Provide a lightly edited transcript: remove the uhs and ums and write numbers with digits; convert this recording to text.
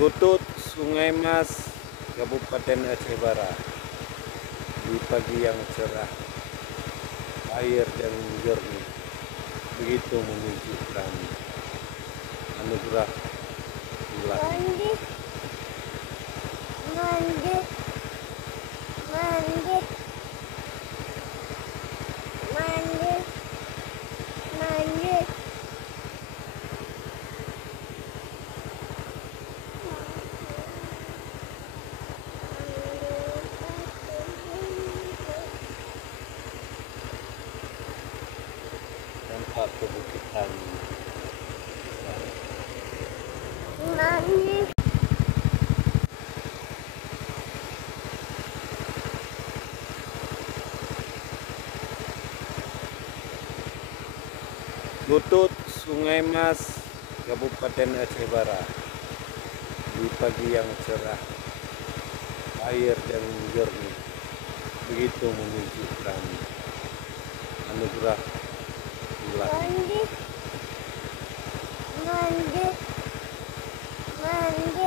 Lutut Sungai Mas, Kabupaten Aceh Barat. Di pagi yang cerah, air yang jernih, begitu menunjukkan anugerah ilahi. Mandi, mandi, mandi, mandi. Nampak perbukitan. Mandi. Lutut Sungai Mas, Kabupaten Aceh Barat. Di pagi yang cerah, air yang jernih, begitu menunjukkan anugerah ilahi. Mandi, mandi, mandi.